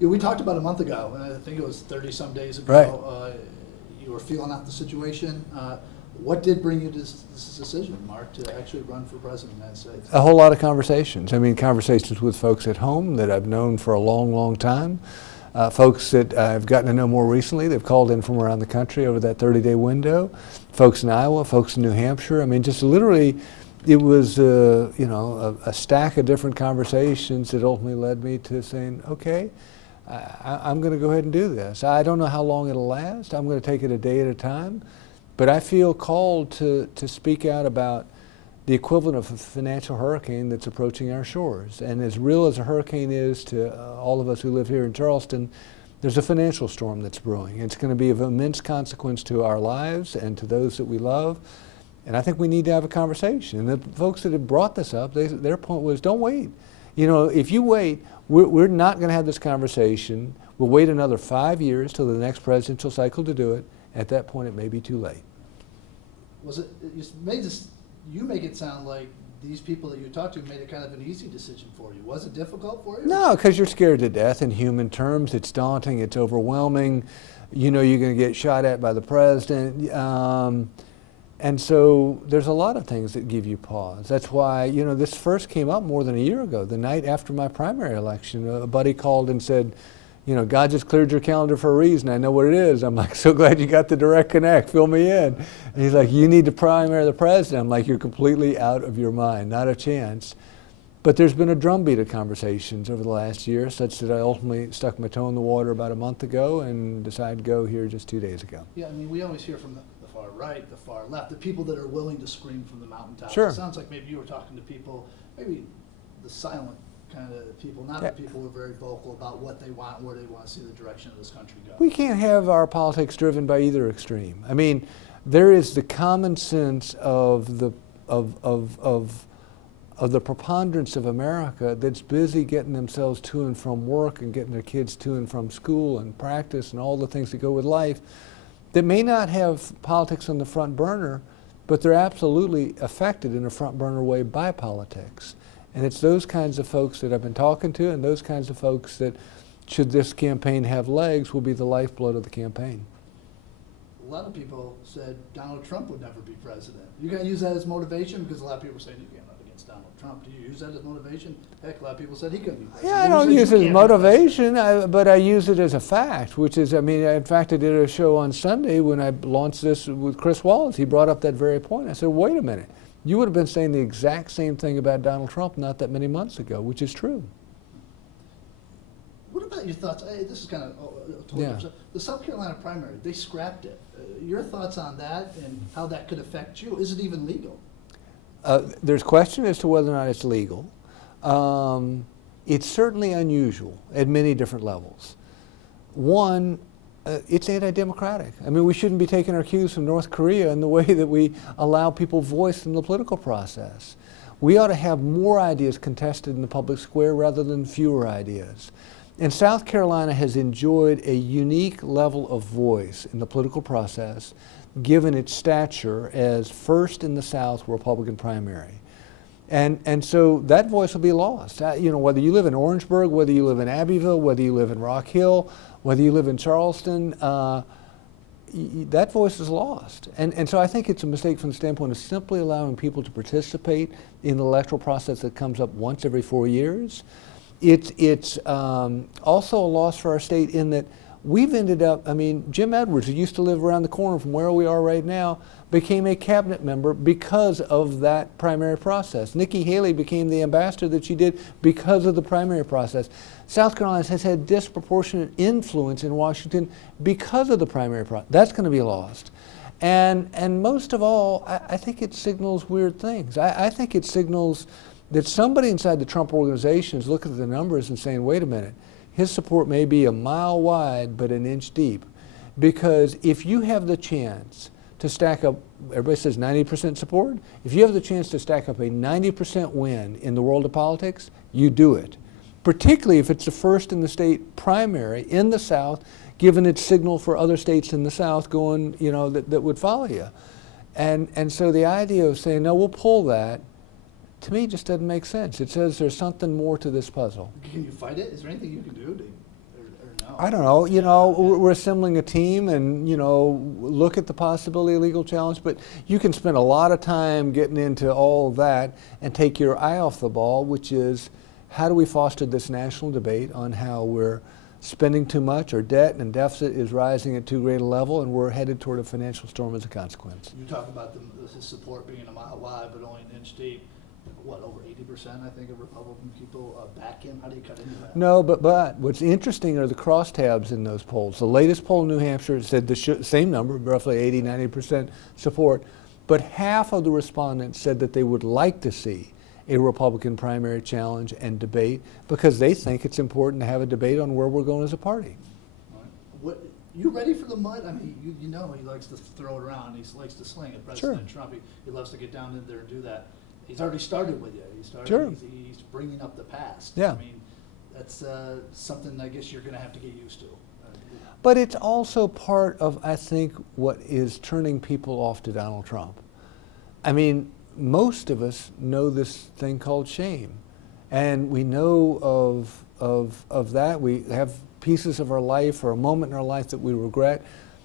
Yeah, we talked about a month ago, and I think it was 30-some days ago. Right. You were feeling out the situation. What did bring you to this decision, Mark, to actually run for president of the United States? A whole lot of conversations. I mean, conversations with folks at home that I've known for a long, long time. Folks that I've gotten to know more recently. They've called in from around the country over that 30-day window. Folks in Iowa, folks in New Hampshire. I mean, just literally, it was a stack of different conversations that ultimately led me to saying, okay, I'm going to go ahead and do this. I don't know how long it'll last. I'm going to take it a day at a time. But I feel called to speak out about the equivalent of a financial hurricane that's approaching our shores. And as real as a hurricane is to all of us who live here in Charleston, there's a financial storm that's brewing. It's going to be of immense consequence to our lives and to those that we love. And I think we need to have a conversation. And the folks that have brought this up, their point was, don't wait. You know, if you wait, we're not going to have this conversation. We'll wait another 5 years till the next presidential cycle to do it. At that point, it may be too late. Was it? You make it sound like these people that you talked to made it kind of an easy decision for you. Was it difficult for you? No, because you're scared to death in human terms. It's daunting. It's overwhelming. You know you're going to get shot at by the president. And so there's a lot of things that give you pause. That's why, you know, this first came up more than a year ago. The night after my primary election, a buddy called and said, you know, God just cleared your calendar for a reason. I know what it is. I'm like, so glad you got the direct connect. Fill me in. And he's like, you need to primary the president. I'm like, you're completely out of your mind. Not a chance. But there's been a drumbeat of conversations over the last year, such that I ultimately stuck my toe in the water about a month ago and decided to go here just 2 days ago. Yeah, I mean, we always hear from the far right, the far left, the people that are willing to scream from the mountaintops. Sure. It sounds like maybe you were talking to people, maybe the silent kind of people, not Yeah. the people who are very vocal about what they want, where they want to see the direction of this country go. We can't have our politics driven by either extreme. I mean, there is the common sense of the preponderance of America that's busy getting themselves to and from work and getting their kids to and from school and practice and all the things that go with life, that may not have politics on the front burner, but they're absolutely affected in a front burner way by politics. And it's those kinds of folks that I've been talking to, and those kinds of folks that, should this campaign have legs, will be the lifeblood of the campaign. A lot of people said Donald Trump would never be president. You going to use that as motivation? Because a lot of people are saying you can't run against Donald Trump. Do you use that as motivation? Heck, a lot of people said he couldn't be president. Yeah, I don't use it as motivation, but I use it as a fact, which is, I mean, in fact, I did a show on Sunday when I launched this with Chris Wallace. He brought up that very point. I said, wait a minute. You would have been saying the exact same thing about Donald Trump not that many months ago, which is true. What about your thoughts? This is kind of totally upset. The South Carolina primary, they scrapped it. Your thoughts on that and how that could affect you? Is it even legal? There's question as to whether or not it's legal. It's certainly unusual at many different levels. One, it's anti-democratic. I mean, we shouldn't be taking our cues from North Korea in the way that we allow people voice in the political process. We ought to have more ideas contested in the public square rather than fewer ideas. And South Carolina has enjoyed a unique level of voice in the political process, given its stature as first in the South Republican primary. And so that voice will be lost. You know, whether you live in Orangeburg, whether you live in Abbeville, whether you live in Rock Hill, whether you live in Charleston, that voice is lost. And so I think it's a mistake from the standpoint of simply allowing people to participate in the electoral process that comes up once every 4 years. It's also a loss for our state in that we've ended up, I mean, Jim Edwards, who used to live around the corner from where we are right now, became a cabinet member because of that primary process. Nikki Haley became the ambassador that she did because of the primary process. South Carolina has had disproportionate influence in Washington because of the primary process. That's going to be lost. And most of all, I think it signals weird things. I think it signals that somebody inside the Trump organization is looking at the numbers and saying, wait a minute, his support may be a mile wide but an inch deep. Because if you have the chance to stack up, everybody says 90% support, if you have the chance to stack up a 90% win in the world of politics, you do it. Particularly if it's the first in the state primary in the South, given its signal for other states in the South going, you know, that would follow you. And so the idea of saying, no, we'll pull that, to me just doesn't make sense. It says there's something more to this puzzle. Can you fight it? Is there anything you can do? or no? I don't know. You know, we're assembling a team, and you know, look at the possibility of legal challenge. But you can spend a lot of time getting into all of that and take your eye off the ball, which is how do we foster this national debate on how we're spending too much, our debt and deficit is rising at too great a level, and we're headed toward a financial storm as a consequence. You talk about the support being a mile wide, but only an inch deep. What, over 80%, I think, of Republican people back him? How do you cut into that? No, but what's interesting are the crosstabs in those polls. The latest poll in New Hampshire said the same number, roughly 80, 90% support, but half of the respondents said that they would like to see a Republican primary challenge and debate because they think it's important to have a debate on where we're going as a party. All right. What, you ready for the mud? I mean, you know he likes to throw it around. He likes to sling it. President Trump, he loves to get down in there and do that. He's already started with you. He's bringing up the past. Yeah. I mean, that's something I guess you're going to have to get used to. But it's also part of, I think, what is turning people off to Donald Trump. I mean, most of us know this thing called shame. And we know of that. We have pieces of our life or a moment in our life that we regret.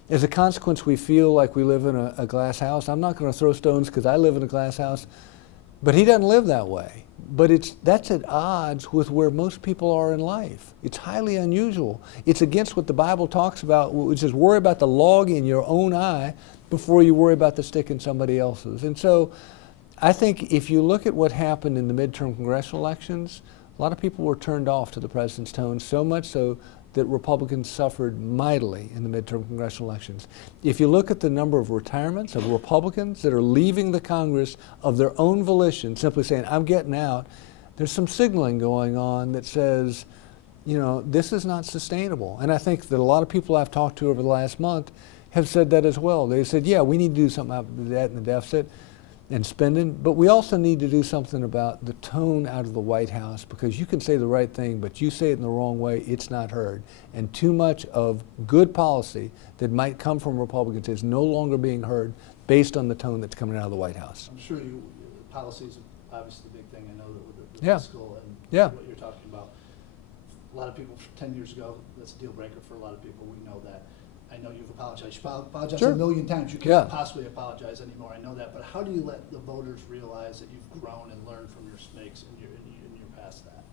As a consequence, we feel like we live in a glass house. I'm not going to throw stones because I live in a glass house. But he doesn't live that way. But that's at odds with where most people are in life. It's highly unusual. It's against what the Bible talks about, which is worry about the log in your own eye before you worry about the stick in somebody else's. And so I think if you look at what happened in the midterm congressional elections, a lot of people were turned off to the president's tone, so much so that Republicans suffered mightily in the midterm congressional elections. If you look at the number of retirements of Republicans that are leaving the Congress of their own volition, simply saying, I'm getting out, there's some signaling going on that says, you know, this is not sustainable. And I think that a lot of people I've talked to over the last month have said that as well. They said, yeah, we need to do something about the debt and the deficit and spending, but we also need to do something about the tone out of the White House, because you can say the right thing, but you say it in the wrong way, it's not heard. And too much of good policy that might come from Republicans is no longer being heard based on the tone that's coming out of the White House. I'm sure policy is obviously the big thing. I know that with the Yeah. fiscal and Yeah. what you're talking about. A lot of people 10 years ago, that's a deal breaker for a lot of people. We know that. I know you've apologized. You apologized Sure. a million times. You can't possibly apologize anymore. I know that. But how do you let the voters realize that you've grown and learned from your mistakes and you're past that?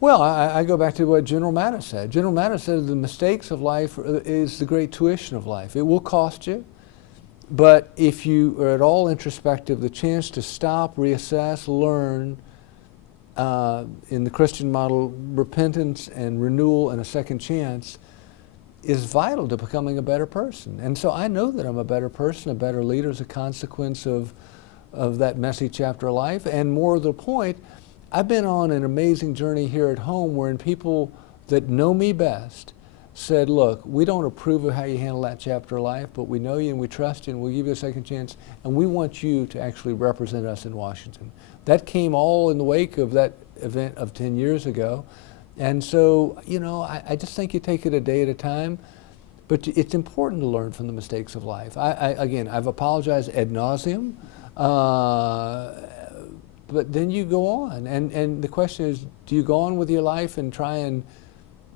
Well, I go back to what General Mattis said. General Mattis said the mistakes of life is the great tuition of life. It will cost you, but if you are at all introspective, the chance to stop, reassess, learn, in the Christian model, repentance and renewal and a second chance is vital to becoming a better person. And so I know that I'm a better person, a better leader as a consequence of that messy chapter of life. And more to the point, I've been on an amazing journey here at home wherein people that know me best said, look, we don't approve of how you handle that chapter of life, but we know you and we trust you and we'll give you a second chance, and we want you to actually represent us in Washington. That came all in the wake of that event of 10 years ago. And so, you know, I just think you take it a day at a time, but it's important to learn from the mistakes of life. Again, I've apologized ad nauseum, but then you go on. And the question is, do you go on with your life and try and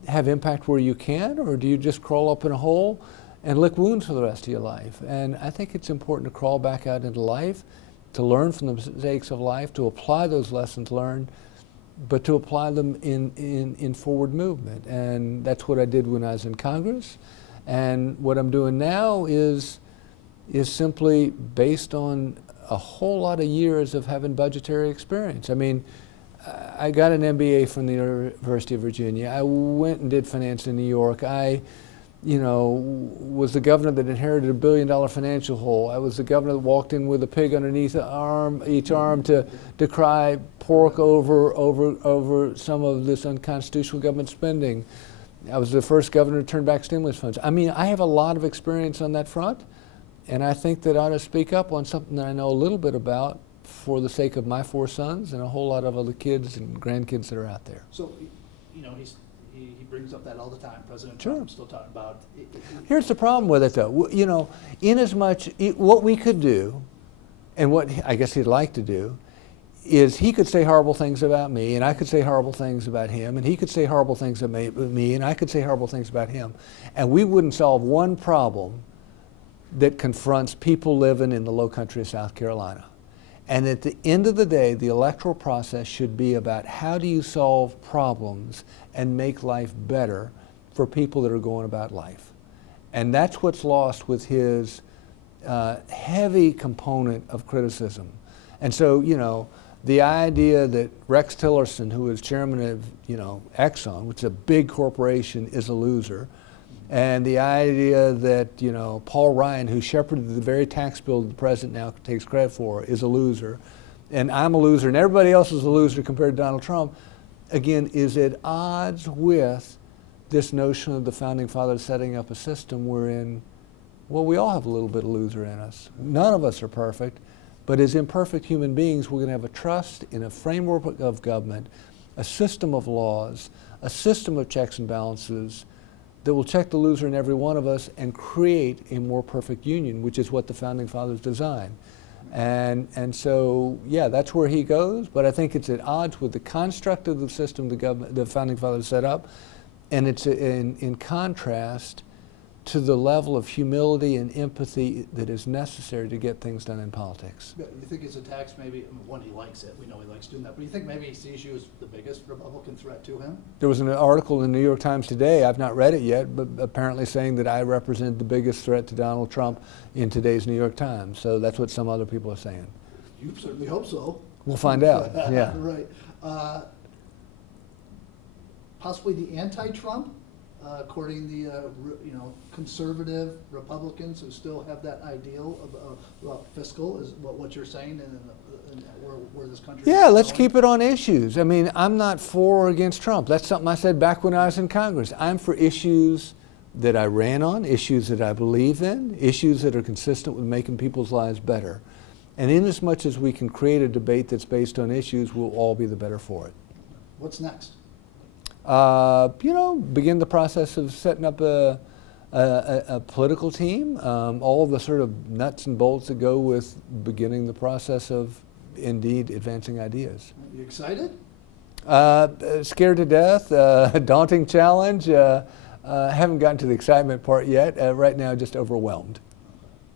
have impact where you can, or do you just crawl up in a hole and lick wounds for the rest of your life? And I think it's important to crawl back out into life, to learn from the mistakes of life, to apply those lessons learned, but to apply them in forward movement. And that's what I did when I was in Congress. And what I'm doing now is simply based on a whole lot of years of having budgetary experience. I mean, I got an MBA from the University of Virginia. I went and did finance in New York. I, you know, was the governor that inherited $1 billion financial hole. I was the governor that walked in with a pig underneath each arm to decry pork over some of this unconstitutional government spending. I was the first governor to turn back stimulus funds. I mean, I have a lot of experience on that front, and I think that I ought to speak up on something that I know a little bit about for the sake of my 4 sons and a whole lot of other kids and grandkids that are out there. So, you know, he brings up that all the time. President Sure. Trump still talking about it. Here's the problem with it, though. You know, in as much what we could do, and what I guess he'd like to do, is he could say horrible things about me, and I could say horrible things about him, and he could say horrible things about me, and I could say horrible things about him, and we wouldn't solve one problem that confronts people living in the low country of South Carolina. And at the end of the day, the electoral process should be about how do you solve problems and make life better for people that are going about life. And that's what's lost with his heavy component of criticism. And so, you know, the idea that Rex Tillerson, who is chairman of, you know, Exxon, which is a big corporation, is a loser, and the idea that, you know, Paul Ryan, who shepherded the very tax bill that the president now takes credit for, is a loser, and I'm a loser, and everybody else is a loser compared to Donald Trump, again, is at odds with this notion of the Founding Fathers setting up a system wherein, well, we all have a little bit of loser in us. None of us are perfect, but as imperfect human beings, we're going to have a trust in a framework of government, a system of laws, a system of checks and balances that will check the loser in every one of us and create a more perfect union, which is what the Founding Fathers designed. And so, yeah, that's where he goes, but I think it's at odds with the construct of the system the Founding Fathers set up, and it's in contrast to the level of humility and empathy that is necessary to get things done in politics. You think his attacks maybe, I mean, one, he likes it, we know he likes doing that, but you think maybe he sees you as the biggest Republican threat to him? There was an article in the New York Times today, I've not read it yet, but apparently saying that I represent the biggest threat to Donald Trump in today's New York Times. So that's what some other people are saying. You certainly hope so. We'll find out, yeah. Right. Possibly the anti-Trump, according to the you know, conservative Republicans who still have that ideal of fiscal, is what you're saying, and where this country Yeah, is let's going? keep it on issues. I mean, I'm not for or against Trump. That's something I said back when I was in Congress. I'm for issues that I ran on, issues that I believe in, issues that are consistent with making people's lives better. And in as much as we can create a debate that's based on issues, we'll all be the better for it. What's next? You know, begin the process of setting up a political team, all of the sort of nuts and bolts that go with beginning the process of indeed advancing ideas. You excited? Scared to death, daunting challenge. Haven't gotten to the excitement part yet. Right now, just overwhelmed.